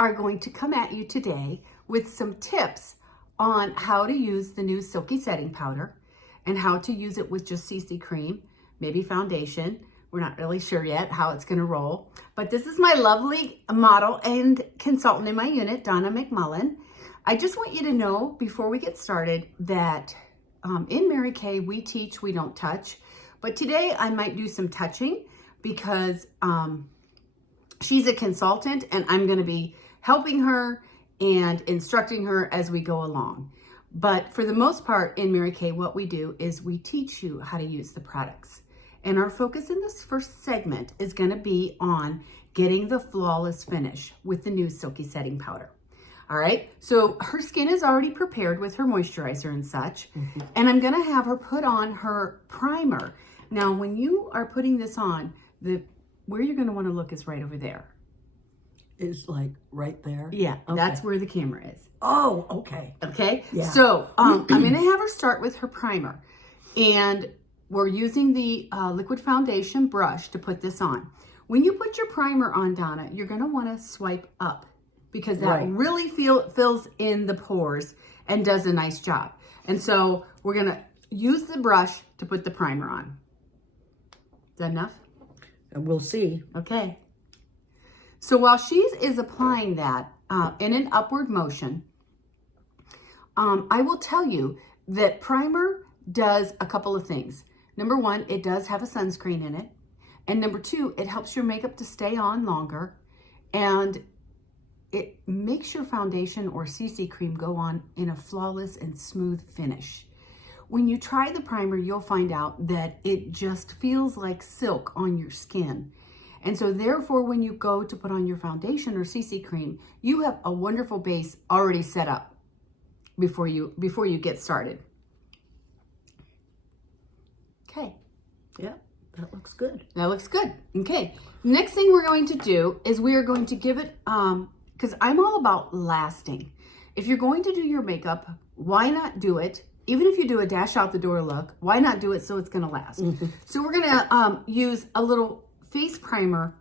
are going to come at you today with some tips on how to use the new Silky Setting Powder and how to use it with just CC cream, maybe foundation. We're not really sure yet how it's gonna roll, but this is my lovely model and consultant in my unit, Donna McMullen. I just want you to know before we get started that in Mary Kay, we teach, we don't touch, but today I might do some touching because she's a consultant and I'm gonna be helping her and instructing her as we go along. But for the most part in Mary Kay, what we do is we teach you how to use the products. And our focus in this first segment is gonna be on getting the flawless finish with the new Silky Setting Powder. All right, so her skin is already prepared with her moisturizer and such, and I'm gonna have her put on her primer. Now, when you are putting this on, where you're gonna wanna look is right over there. Is like right there? Yeah, okay. That's where the camera is. Oh, okay. Okay, yeah. So I'm gonna have her start with her primer. And we're using the liquid foundation brush to put this on. When you put your primer on, Donna, you're gonna wanna swipe up because that really fills in the pores and does a nice job. And so we're gonna use the brush to put the primer on. Is that enough? And we'll see. Okay. So while she is applying that in an upward motion, I will tell you that primer does a couple of things. Number one, it does have a sunscreen in it. And number two, it helps your makeup to stay on longer. And it makes your foundation or CC cream go on in a flawless and smooth finish. When you try the primer, you'll find out that it just feels like silk on your skin. And so therefore, when you go to put on your foundation or CC cream, you have a wonderful base already set up before you get started. Okay. Yeah, that looks good. That looks good. Okay. Next thing we're going to do is we are going to give it, because I'm all about lasting. If you're going to do your makeup, why not do it? Even if you do a dash out the door look, why not do it so it's going to last? So we're going to use a little face primer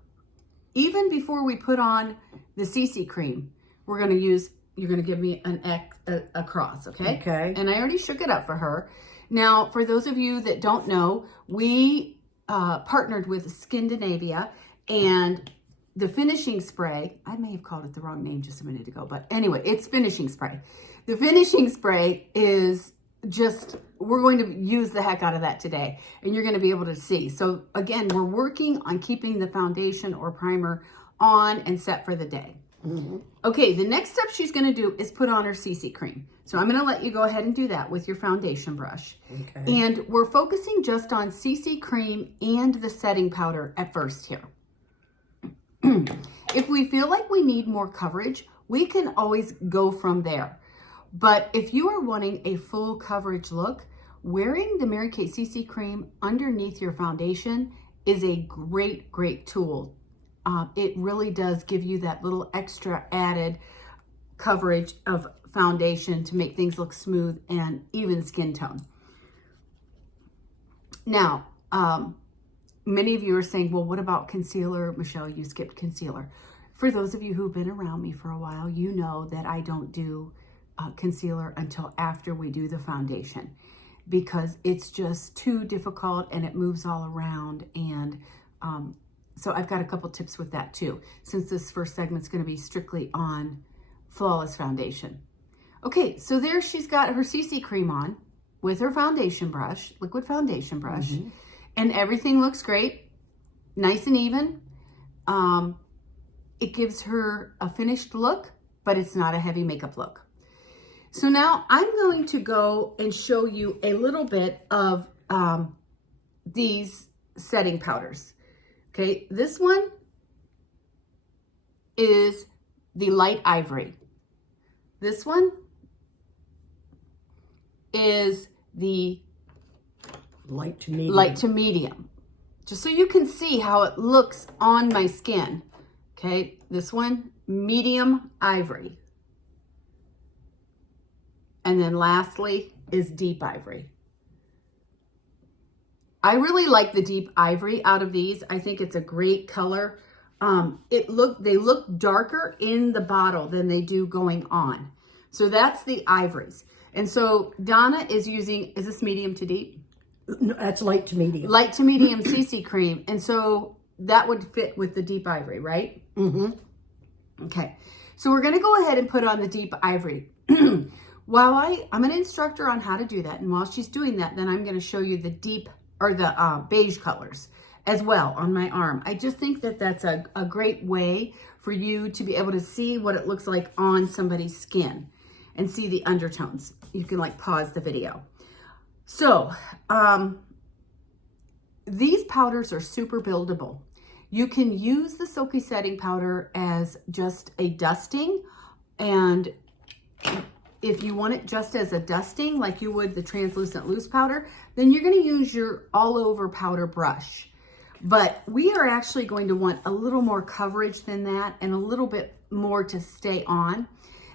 even before we put on the CC cream. We're going to use, you're going to give me an X, a cross, okay? Okay. And I already shook it up for her. Now, for those of you that don't know, we partnered with Scandinavia, and the finishing spray, I may have called it the wrong name just a minute ago, but anyway, it's finishing spray. The finishing spray is just, we're going to use the heck out of that today, and you're going to be able to see. So again, we're working on keeping the foundation or primer on and set for the day. Okay, the next step she's going to do is put on her CC cream. So I'm going to let you go ahead and do that with your foundation brush. Okay. And we're focusing just on CC cream and the setting powder at first here. If we feel like we need more coverage, we can always go from there. But if you are wanting a full coverage look, wearing the Mary Kay CC cream underneath your foundation is a great, great tool. It really does give you that little extra added coverage of foundation to make things look smooth and even skin tone. Now, many of you are saying, well, what about concealer? Michelle, you skipped concealer. For those of you who've been around me for a while, you know that I don't do concealer until after we do the foundation because it's just too difficult and it moves all around. And so I've got a couple tips with that too, since this first segment's going to be strictly on flawless foundation. Okay, so there she's got her CC cream on with her foundation brush, liquid foundation brush, and everything looks great, nice and even. It gives her a finished look, but it's not a heavy makeup look. So now I'm going to go and show you a little bit of these setting powders. Okay, this one is the light ivory. This one is the light to medium. Light to medium. Just so you can see how it looks on my skin. Okay, this one, medium ivory. And then lastly is deep ivory. I really like the deep ivory out of these. I think it's a great color. they look darker in the bottle than they do going on. So that's the ivories. And so Donna is using, is this medium to deep? No, that's light to medium. Light to medium CC cream. And so that would fit with the deep ivory, right? Mm-hmm. Okay. So we're going to go ahead and put on the deep ivory. While I'm going to instruct her on how to do that. And while she's doing that, then I'm going to show you the deep or the beige colors as well on my arm. I just think that that's a great way for you to be able to see what it looks like on somebody's skin and see the undertones. You can like pause the video. So these powders are super buildable. You can use the Silky Setting powder as just a dusting, and if you want it just as a dusting like you would the translucent loose powder, then you're going to use your all over powder brush. But we are actually going to want a little more coverage than that and a little bit more to stay on.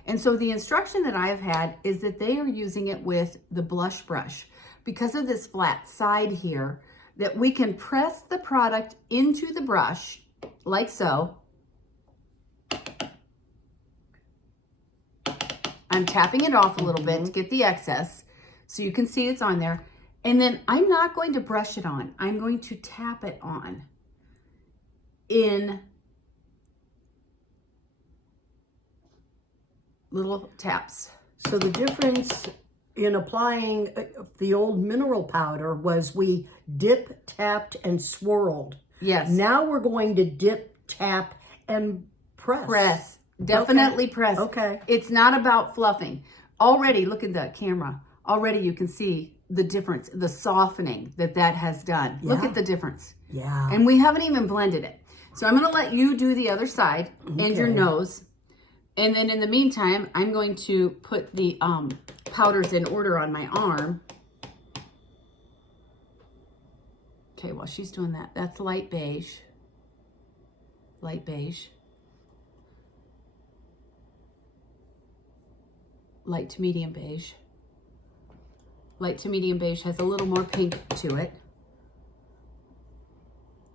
And so the instruction that I have had is that they are using it with the blush brush because of this flat side here, that we can press the product into the brush like so. I'm tapping it off a little bit to get the excess so you can see it's on there. And then I'm not going to brush it on. I'm going to tap it on in little taps. So the difference in applying the old mineral powder was we dip, tapped, and swirled. Yes. Now we're going to dip, tap, and press. Press. Definitely press. Okay. It's not about fluffing. Already, look at the camera. Already you can see the difference, the softening that has done. Yeah. Look at the difference. Yeah. And we haven't even blended it. So I'm going to let you do the other side and your nose. And then in the meantime, I'm going to put the powders in order on my arm. Okay, while she's doing that, that's light beige. Light beige. Light to medium beige. Light to medium beige has a little more pink to it.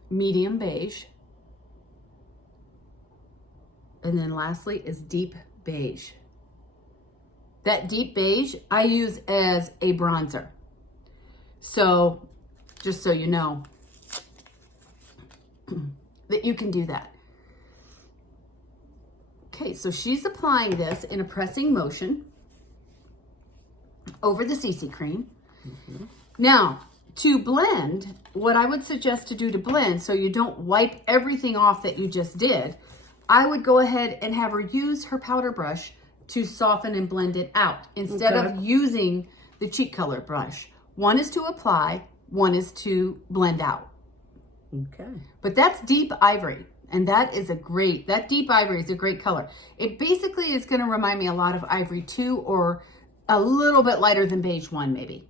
Medium beige. And then lastly is deep beige. That deep beige I use as a bronzer. So just so you know that you can do that. Okay, so she's applying this in a pressing motion over the CC cream. Mm-hmm. Now, to blend, what I would suggest to do to blend so you don't wipe everything off that you just did, I would go ahead and have her use her powder brush to soften and blend it out instead of using the cheek color brush. One is to apply, one is to blend out. Okay. But that's deep ivory, and that deep ivory is a great color. It basically is going to remind me a lot of ivory 2 or a little bit lighter than beige 1 maybe.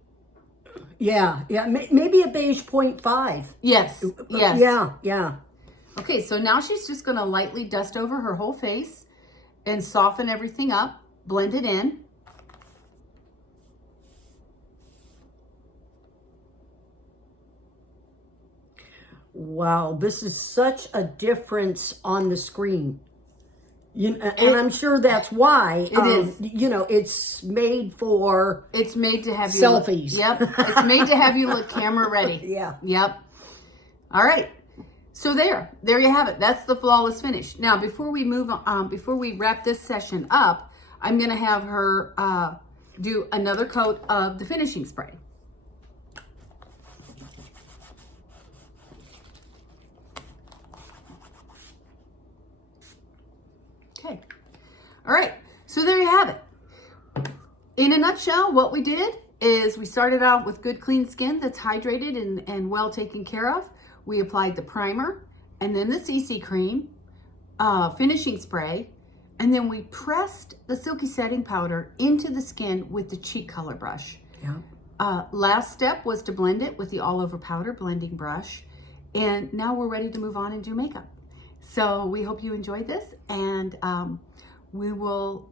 Yeah, maybe a beige 0.5. Yes, yes. Yeah. Okay, so now she's just going to lightly dust over her whole face and soften everything up, blend it in. Wow, this is such a difference on the screen. And I'm sure that's why. It is. It's made for... It's made to have you selfies. Yep. It's made to have you look camera ready. Yeah. Yep. All right. So there you have it. That's the flawless finish. Now, before we move on, before we wrap this session up, I'm going to have her do another coat of the finishing spray. Okay. All right. So there you have it. In a nutshell, what we did is we started out with good, clean skin that's hydrated and well taken care of. We applied the primer and then the CC cream, finishing spray, and then we pressed the Silky Setting powder into the skin with the cheek color brush. Yeah. Last step was to blend it with the all over powder blending brush. And now we're ready to move on and do makeup. So we hope you enjoyed this, and I will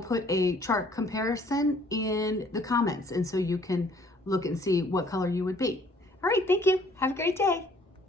put a chart comparison in the comments, and so you can look and see what color you would be. All right, thank you. Have a great day.